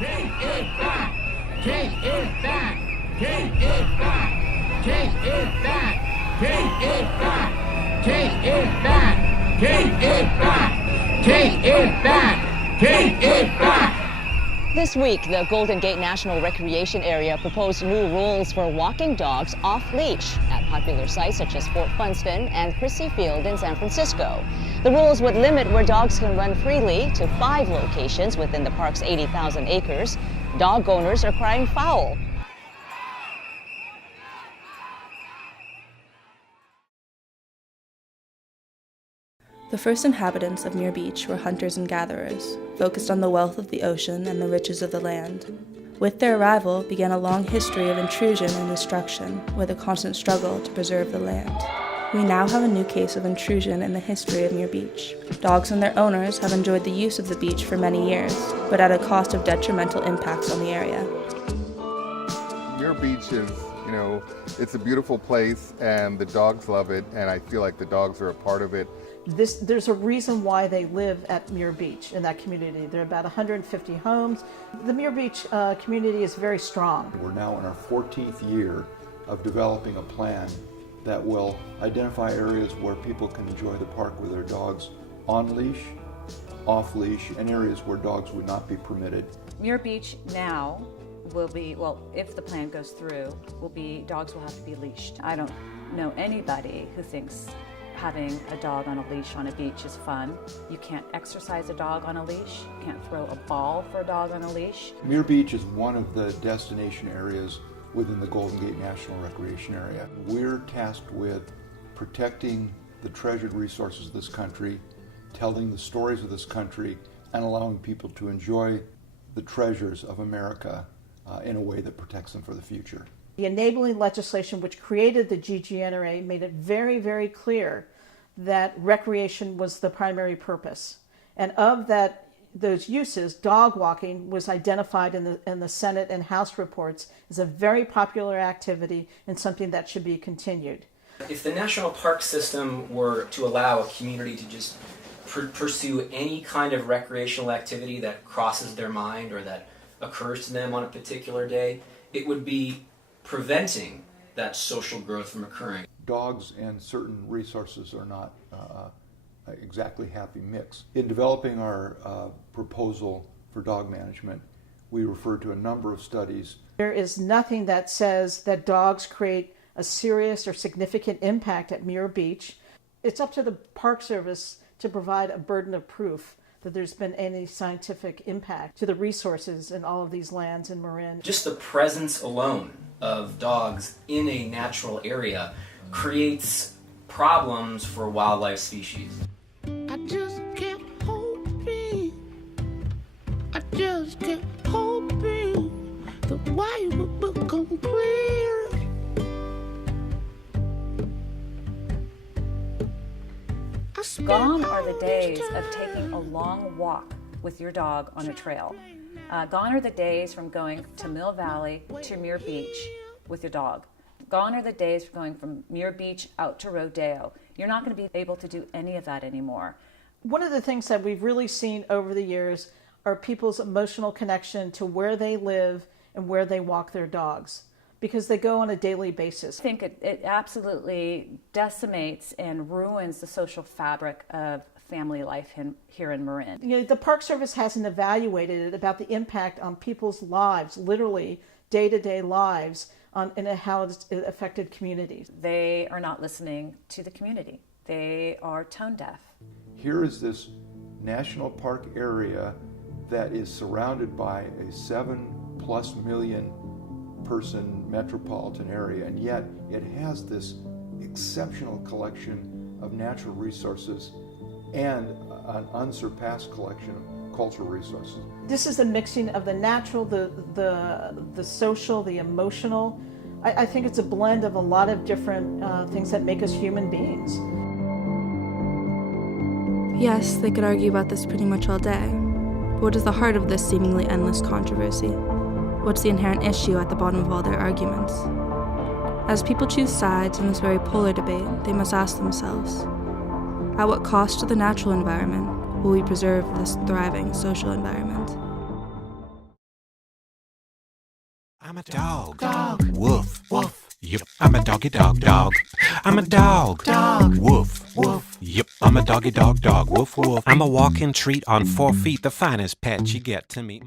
Take it back! Take it back! Take it back! Take it back! Take it back! Take it back! Take it back! Take it back! Take it back! This week, the Golden Gate National Recreation Area proposed new rules for walking dogs off-leash at popular sites such as Fort Funston and Crissy Field in San Francisco. The rules would limit where dogs can run freely to 5 locations within the park's 80,000 acres. Dog owners are crying foul. The first inhabitants of Muir Beach were hunters and gatherers, focused on the wealth of the ocean and the riches of the land. With their arrival began a long history of intrusion and destruction, with a constant struggle to preserve the land. We now have a new case of intrusion in the history of Muir Beach. Dogs and their owners have enjoyed the use of the beach for many years, but at a cost of detrimental impacts on the area. Muir Beach is, it's a beautiful place, and the dogs love it, and I feel like the dogs are a part of it. There's a reason why they live at Muir Beach in that community. There are about 150 homes. The Muir Beach community is very strong. We're now in our 14th year of developing a plan that will identify areas where people can enjoy the park with their dogs on leash, off leash, and areas where dogs would not be permitted. Muir Beach now will be, if the plan goes through, dogs will have to be leashed. I don't know anybody who thinks having a dog on a leash on a beach is fun. You can't exercise a dog on a leash. You can't throw a ball for a dog on a leash. Muir Beach is one of the destination areas within the Golden Gate National Recreation Area. We're tasked with protecting the treasured resources of this country, telling the stories of this country, and allowing people to enjoy the treasures of America in a way that protects them for the future. The enabling legislation which created the GGNRA made it very, very clear that recreation was the primary purpose. And of those uses, dog walking was identified in the Senate and House reports as a very popular activity and something that should be continued. If the national park system were to allow a community to just pursue any kind of recreational activity that crosses their mind or that occurs to them on a particular day, it would be preventing that social growth from occurring. Dogs and certain resources are not exactly happy mix. In developing our proposal for dog management, we referred to a number of studies. There is nothing that says that dogs create a serious or significant impact at Muir Beach. It's up to the Park Service to provide a burden of proof that there's been any scientific impact to the resources in all of these lands in Marin. Just the presence alone of dogs in a natural area creates problems for wildlife species. I just kept hoping, the white would become clear. Gone are the days of taking a long walk with your dog on a trail. Gone are the days from going to Mill Valley to Muir Beach with your dog. Gone are the days of going from Muir Beach out to Rodeo. You're not going to be able to do any of that anymore. One of the things that we've really seen over the years are people's emotional connection to where they live and where they walk their dogs, because they go on a daily basis. I think it absolutely decimates and ruins the social fabric of family life here in Marin. The Park Service hasn't evaluated it about the impact on people's lives, literally day-to-day lives, and how it's affected communities. They are not listening to the community. They are tone deaf. Here is this national park area that is surrounded by a 7+ million person metropolitan area, and yet it has this exceptional collection of natural resources and an unsurpassed collection of cultural resources. This is a mixing of the natural, the social, the emotional. I think it's a blend of a lot of different things that make us human beings. Yes, they could argue about this pretty much all day. But what is the heart of this seemingly endless controversy? What's the inherent issue at the bottom of all their arguments? As people choose sides in this very polar debate, they must ask themselves, at what cost to the natural environment will we preserve this thriving social environment? I'm a dog. Dog. Woof. Woof. Yep, I'm a doggy dog dog. I'm a dog. Dog. Woof. Woof. Yep, I'm a doggy dog dog. Woof woof. I'm a walking treat on 4 feet, the finest pet you get to meet.